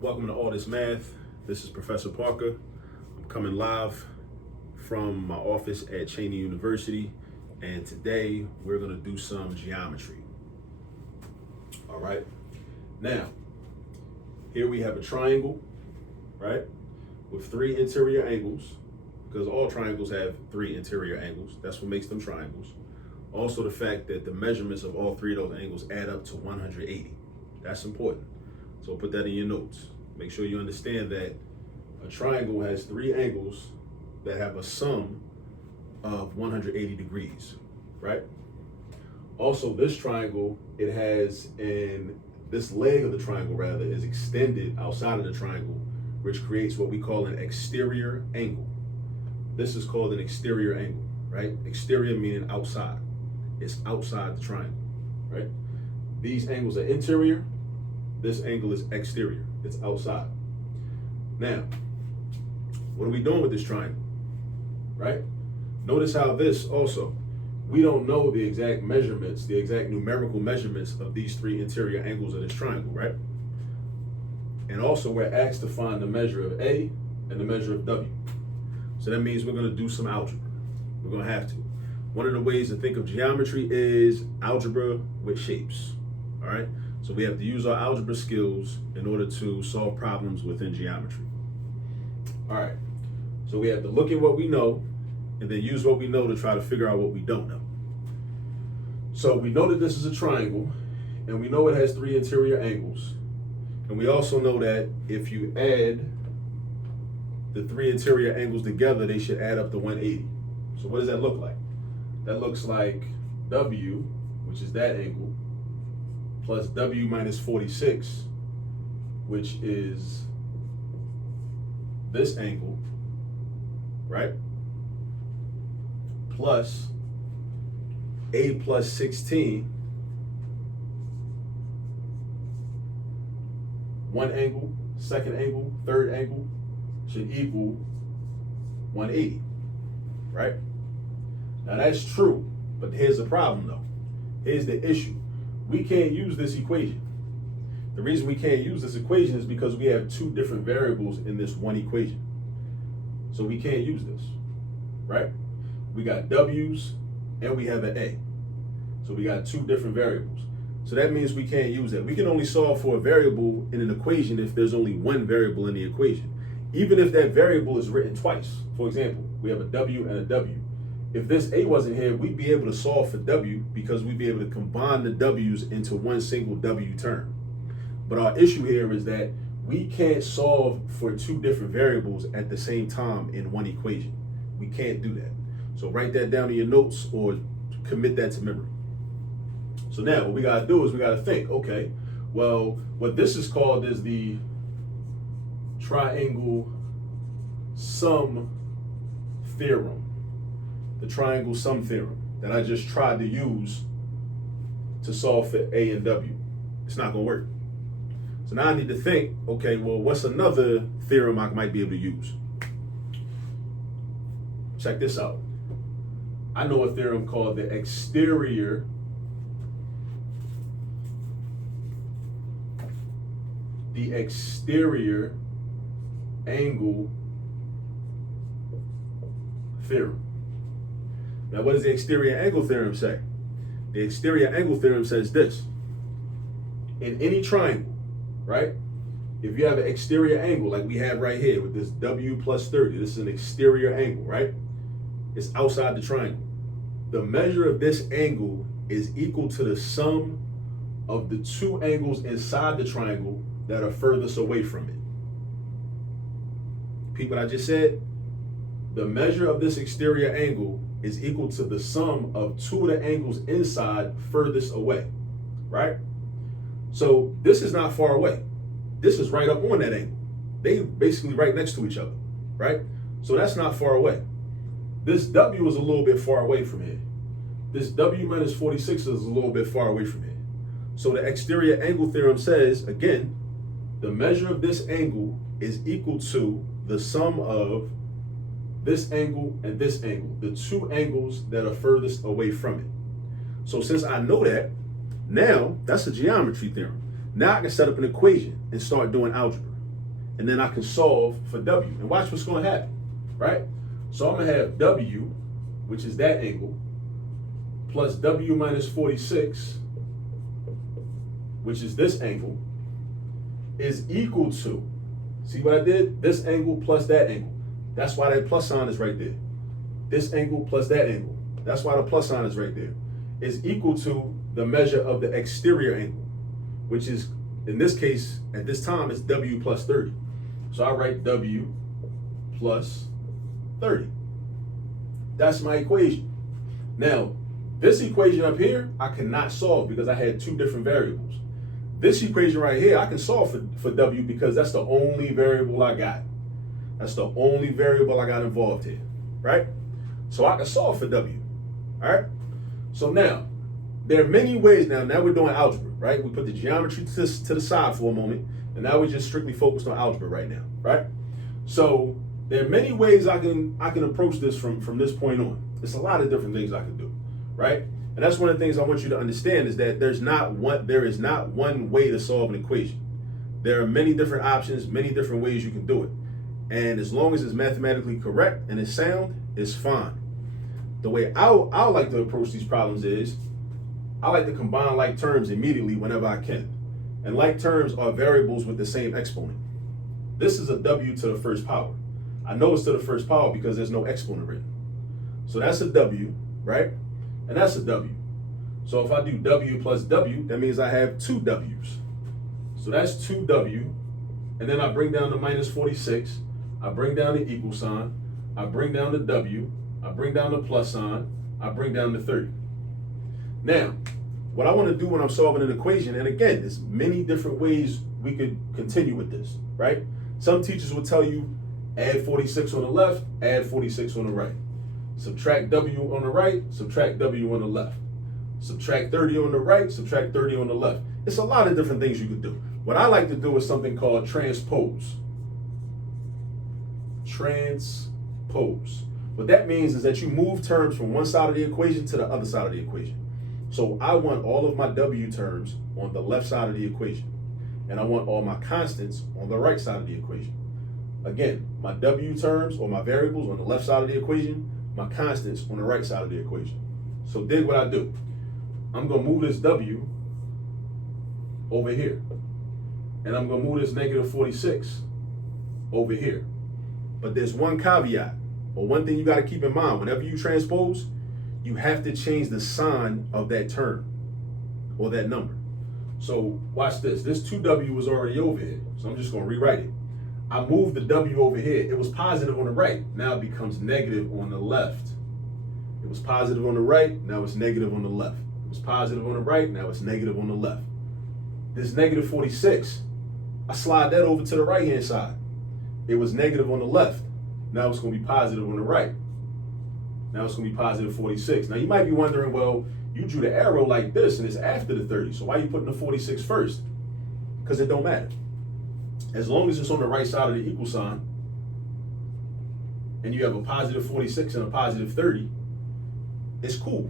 Welcome to All This Math. This is Professor Parker. I'm coming live from my office at Cheney University, and today we're going to do some geometry. All right. Now, here we have a triangle, right, with three interior angles, because all triangles have three interior angles. That's what makes them triangles. Also, the fact that the measurements of all three of those angles add up to 180. That's important. So put that in your notes. Make sure you understand that a triangle has three angles that have a sum of 180 degrees, right? Also, this triangle, it has this leg of the triangle rather is extended outside of the triangle, which creates what we call an exterior angle. This is called an exterior angle, right? Exterior meaning outside. It's outside the triangle, right? These angles are interior. This angle is exterior. It's outside. Now, what are we doing with this triangle, right? Notice how this also, we don't know the exact measurements, the exact numerical measurements of these three interior angles of this triangle, right? And also we're asked to find the measure of A and the measure of W. So that means we're going to do some algebra. We're going to have to. One of the ways to think of geometry is algebra with shapes, all right? So we have to use our algebra skills in order to solve problems within geometry. All right, so we have to look at what we know and then use what we know to try to figure out what we don't know. So we know that this is a triangle and we know it has three interior angles. And we also know that if you add the three interior angles together, they should add up to 180. So what does that look like? That looks like W, which is that angle, plus W minus 46, which is this angle, right? Plus A plus 16, one angle, second angle, third angle, should equal 180, right? Now that's true, but here's the problem though. Here's the issue. We can't use this equation. The reason we can't use this equation is because we have two different variables in this one equation. So we can't use this, right? We got W's and we have an A. So we got two different variables. So that means we can't use that. We can only solve for a variable in an equation if there's only one variable in the equation. Even if that variable is written twice. For example, we have a W and a W. If this A wasn't here, we'd be able to solve for W because we'd be able to combine the W's into one single W term. But our issue here is that we can't solve for two different variables at the same time in one equation. We can't do that. So write that down in your notes or commit that to memory. So now what we gotta do is we gotta think, okay, well, what this is called is the triangle sum theorem. The triangle sum theorem that I just tried to use to solve for A and W. It's not gonna work. So now I need to think, okay, well, what's another theorem I might be able to use? Check this out. I know a theorem called the exterior angle theorem. Now, what does the exterior angle theorem say? The exterior angle theorem says this. In any triangle, right? If you have an exterior angle like we have right here with this W plus 30, this is an exterior angle, right? It's outside the triangle. The measure of this angle is equal to the sum of the two angles inside the triangle that are furthest away from it. Repeat what I just said. The measure of this exterior angle is equal to the sum of two of the angles inside furthest away, right? So this is not far away. This is right up on that angle. They basically right next to each other, right? So that's not far away. This W is a little bit far away from here. This W minus 46 is a little bit far away from here. So the exterior angle theorem says, again, the measure of this angle is equal to the sum of this angle and this angle, the two angles that are furthest away from it. So since I know that, now that's a geometry theorem. Now I can set up an equation and start doing algebra. and then I can solve for W. And watch what's going to happen, right? So I'm going to have W, which is that angle, plus W minus 46, which is this angle, is equal to, see what I did? This angle plus that angle. That's why that plus sign is right there. This angle plus that angle. That's why the plus sign is right there. Is equal to the measure of the exterior angle, which is, in this case, at this time, it's W plus 30. So I write W plus 30. That's my equation. Now, this equation up here, I cannot solve because I had two different variables. This equation right here, I can solve for W because that's the only variable I got. That's the only variable I got involved here, right? So I can solve for W, all right? So now, there are many ways now we're doing algebra, right? We put the geometry to the side for a moment, and now we're just strictly focused on algebra right now, right? So there are many ways I can approach this from this point on. There's a lot of different things I can do, right? And that's one of the things I want you to understand is that there is not one way to solve an equation. There are many different options, many different ways you can do it. And as long as it's mathematically correct and it's sound, it's fine. The way I like to approach these problems is I like to combine like terms immediately whenever I can. And like terms are variables with the same exponent. This is a W to the first power. I know it's to the first power because there's no exponent written. So that's a W, right? And that's a W. So if I do W plus W, that means I have two W's. So that's 2W. And then I bring down the minus 46. I bring down the equal sign. I bring down the W. I bring down the plus sign. I bring down the 30. Now, what I want to do when I'm solving an equation, and again, there's many different ways we could continue with this, right? Some teachers will tell you, add 46 on the left, add 46 on the right. Subtract W on the right, subtract W on the left. Subtract 30 on the right, subtract 30 on the left. It's a lot of different things you could do. What I like to do is something called transpose. Transpose. What that means is that you move terms from one side of the equation to the other side of the equation. So I want all of my W terms on the left side of the equation. And I want all my constants on the right side of the equation. Again, my W terms or my variables on the left side of the equation, my constants on the right side of the equation. So dig what I do. I'm going to move this W over here. And I'm going to move this negative 46 over here. But there's one caveat, or one thing you got to keep in mind. Whenever you transpose, you have to change the sign of that term or that number. So watch this. This 2W was already over here. So I'm just going to rewrite it. I moved the W over here. It was positive on the right. Now it becomes negative on the left. It was positive on the right. Now it's negative on the left. It was positive on the right. Now it's negative on the left. This negative 46, I slide that over to the right-hand side. It was negative on the left. Now it's going to be positive on the right. Now it's going to be positive 46. Now you might be wondering, well, you drew the arrow like this and it's after the 30. So why are you putting the 46 first? Because it don't matter. As long as it's on the right side of the equal sign and you have a positive 46 and a positive 30, it's cool.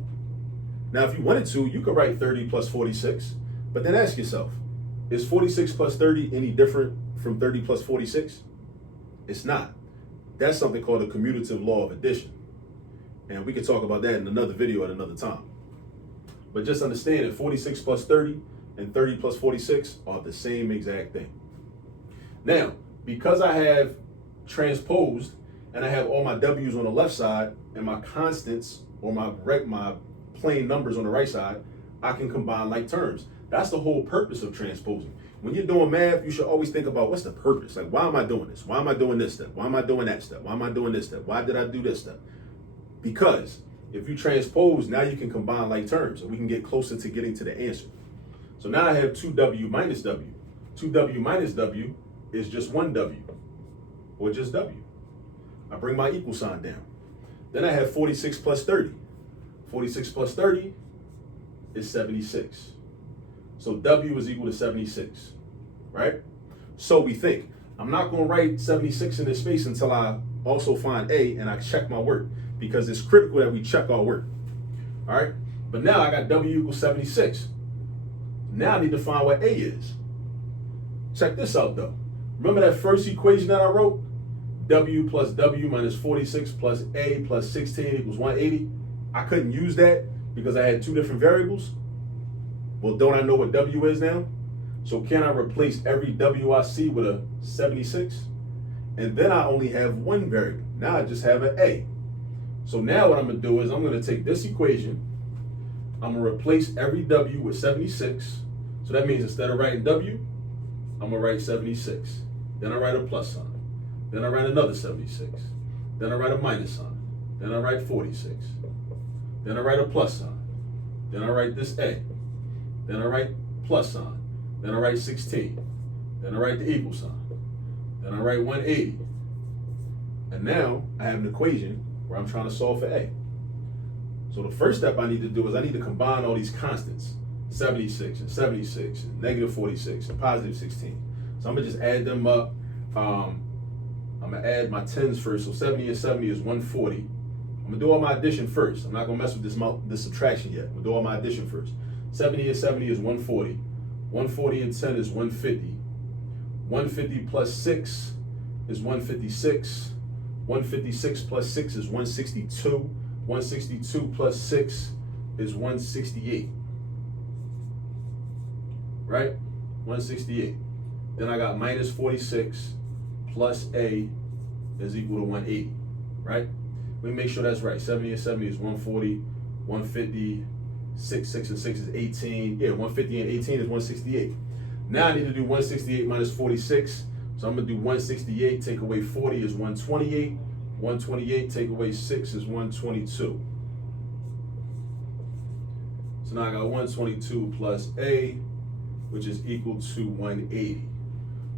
Now, if you wanted to, you could write 30 plus 46, but then ask yourself, is 46 plus 30 any different from 30 plus 46? It's not. That's something called a commutative law of addition. And we can talk about that in another video at another time. But just understand that 46 plus 30 and 30 plus 46 are the same exact thing. Now, because I have transposed and I have all my W's on the left side and my constants or my plain numbers on the right side, I can combine like terms. That's the whole purpose of transposing. When you're doing math, you should always think about what's the purpose? Like, why am I doing this? Why am I doing this step? Why am I doing that step? Why am I doing this step? Why did I do this step? Because if you transpose, now you can combine like terms and we can get closer to getting to the answer. So now I have 2W minus W. 2W minus W is just 1W or just W. I bring my equal sign down. Then I have 46 plus 30. 46 plus 30 is 76. So W is equal to 76, right? So we think, I'm not going to write 76 in this space until I also find A and I check my work, because it's critical that we check our work, all right? But now I got W equals 76. Now I need to find what A is. Check this out though. Remember that first equation that I wrote? W plus W minus 46 plus A plus 16 equals 180. I couldn't use that because I had two different variables. Well, don't I know what W is now? So can I replace every W I see with a 76? And then I only have one variable. Now I just have an A. So now what I'm gonna do is I'm gonna take this equation, I'm gonna replace every W with 76. So that means instead of writing W, I'm gonna write 76. Then I write a plus sign. Then I write another 76. Then I write a minus sign. Then I write 46. Then I write a plus sign. Then I write this A. Then I write plus sign. Then I write 16. Then I write the equal sign. Then I write 180. And now I have an equation where I'm trying to solve for A. So the first step I need to do is I need to combine all these constants, 76 and 76 and negative 46 and positive 16. So I'm gonna just add them up. I'm gonna add my tens first. So 70 and 70 is 140. I'm gonna do all my addition first. I'm not gonna mess with this subtraction yet. I'm gonna do all my addition first. 70 and 70 is 140. 140 and 10 is 150. 150 plus 6 is 156. 156 plus 6 is 162. 162 plus 6 is 168. Right? 168. Then I got minus 46 plus A is equal to 180. Right? Let me make sure that's right. 70 and 70 is 140. 150, 6 and 6 is 18. Yeah, 150 and 18 is 168. Now I need to do 168 minus 46. So I'm going to do 168, take away 40 is 128. 128, take away 6 is 122. So now I got 122 plus A, which is equal to 180.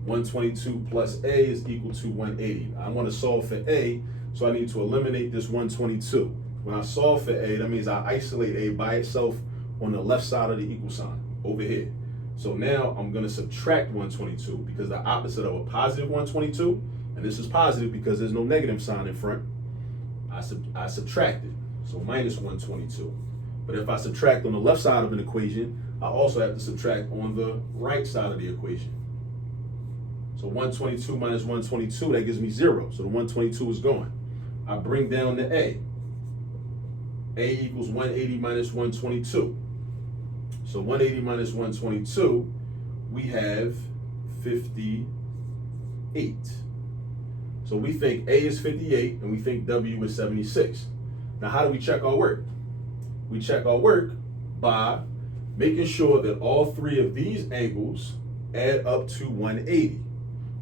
122 plus A is equal to 180. I want to solve for A, so I need to eliminate this 122. When I solve for A, that means I isolate A by itself on the left side of the equal sign, over here. So now I'm going to subtract 122 because the opposite of a positive 122, and this is positive because there's no negative sign in front, I subtracted, so minus 122. But if I subtract on the left side of an equation, I also have to subtract on the right side of the equation. So 122 minus 122, that gives me 0. So the 122 is gone. I bring down the A. A equals 180 minus 122. So 180 minus 122, we have 58. So we think A is 58 and we think W is 76. Now how do we check our work? We check our work by making sure that all three of these angles add up to 180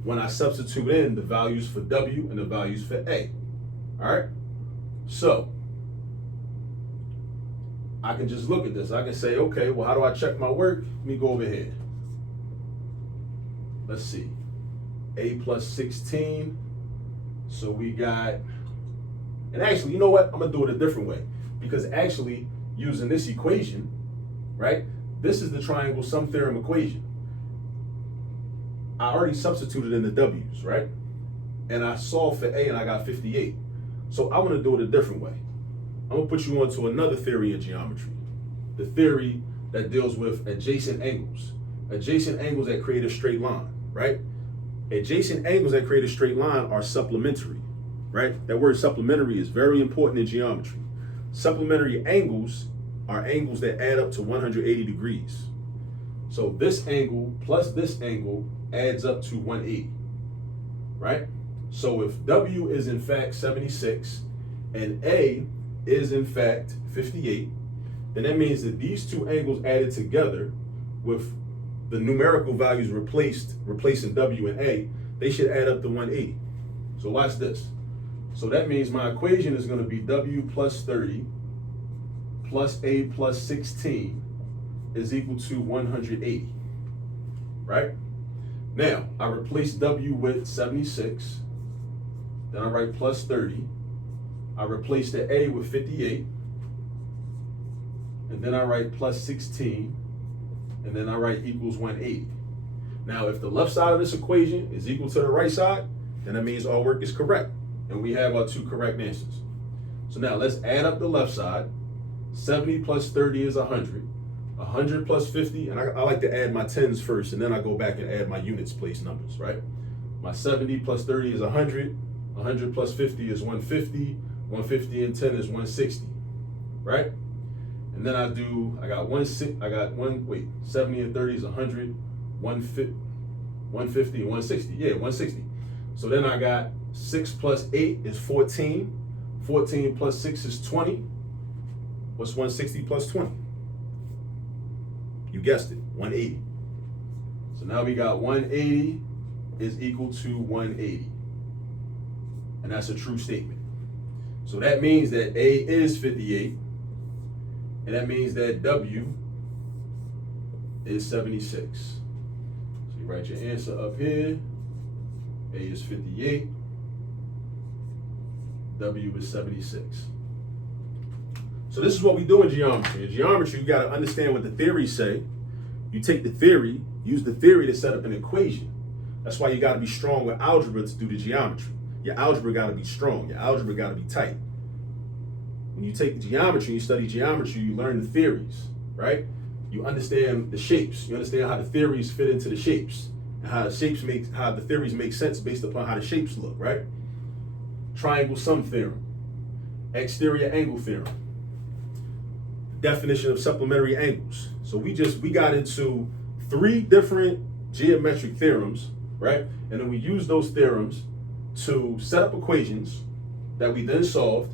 when I substitute in the values for W and the values for A. All right? So I can just look at this. I can say, okay, well, how do I check my work? Let me go over here. Let's see. A plus 16. So we got, and actually, you know what? I'm going to do it a different way. Because actually, using this equation, right? This is the triangle sum theorem equation. I already substituted in the W's, right? And I solved for A and I got 58. So I want to do it a different way. I'm gonna put you onto another theory in geometry. The theory that deals with adjacent angles. Adjacent angles that create a straight line, right? Adjacent angles that create a straight line are supplementary, right? That word supplementary is very important in geometry. Supplementary angles are angles that add up to 180 degrees. So this angle plus this angle adds up to 180, right? So if W is in fact 76 and A is in fact 58, then that means that these two angles added together with the numerical values replacing W and A, they should add up to 180. So watch this. So that means my equation is going to be W plus 30 plus A plus 16 is equal to 180, right? Now, I replace W with 76, then I write plus 30, I replace the A with 58, and then I write plus 16, and then I write equals 180. Now, if the left side of this equation is equal to the right side, then that means our work is correct, and we have our two correct answers. So now let's add up the left side. 70 plus 30 is 100. 100 plus 50, and I like to add my tens first, and then I go back and add my units place numbers, right? My 70 plus 30 is 100. 100 plus 50 is 150. 150 and 10 is 160, right? And then I got 70 and 30 is 100, 150 and 160. Yeah, 160. So then I got 6 plus 8 is 14. 14 plus 6 is 20. What's 160 plus 20? You guessed it, 180. So now we got 180 is equal to 180. And that's a true statement. So that means that A is 58. And that means that W is 76. So you write your answer up here. A is 58. W is 76. So this is what we do in geometry. In geometry, you got to understand what the theories say. You take the theory, use the theory to set up an equation. That's why you got to be strong with algebra to do the geometry. Your algebra got to be strong. Your algebra got to be tight. When you take geometry, you study geometry, you learn the theories, right? You understand the shapes. You understand how the theories fit into the shapes, and how the theories make sense based upon how the shapes look, right? Triangle sum theorem, exterior angle theorem, definition of supplementary angles. So we got into 3 different geometric theorems, right? And then we used those theorems to set up equations that we then solved.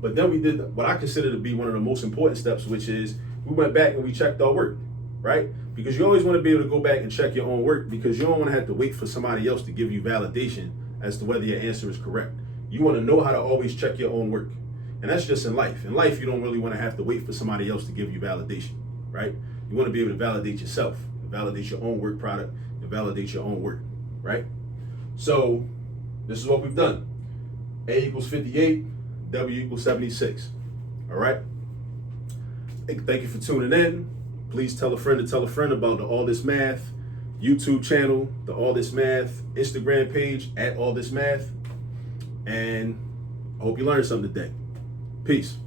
But then we did what I consider to be one of the most important steps, which is we went back and we checked our work, right? Because you always want to be able to go back and check your own work, because you don't want to have to wait for somebody else to give you validation as to whether your answer is correct. You want to know how to always check your own work. And that's just in life. In life, you don't really want to have to wait for somebody else to give you validation, right? You want to be able to validate yourself, validate your own work product, and validate your own work, right? So this is what we've done. A equals 58, W equals 76, all right? Thank you for tuning in. Please tell a friend to tell a friend about the All This Math YouTube channel, the All This Math Instagram page, @AllThisMath. And I hope you learned something today. Peace.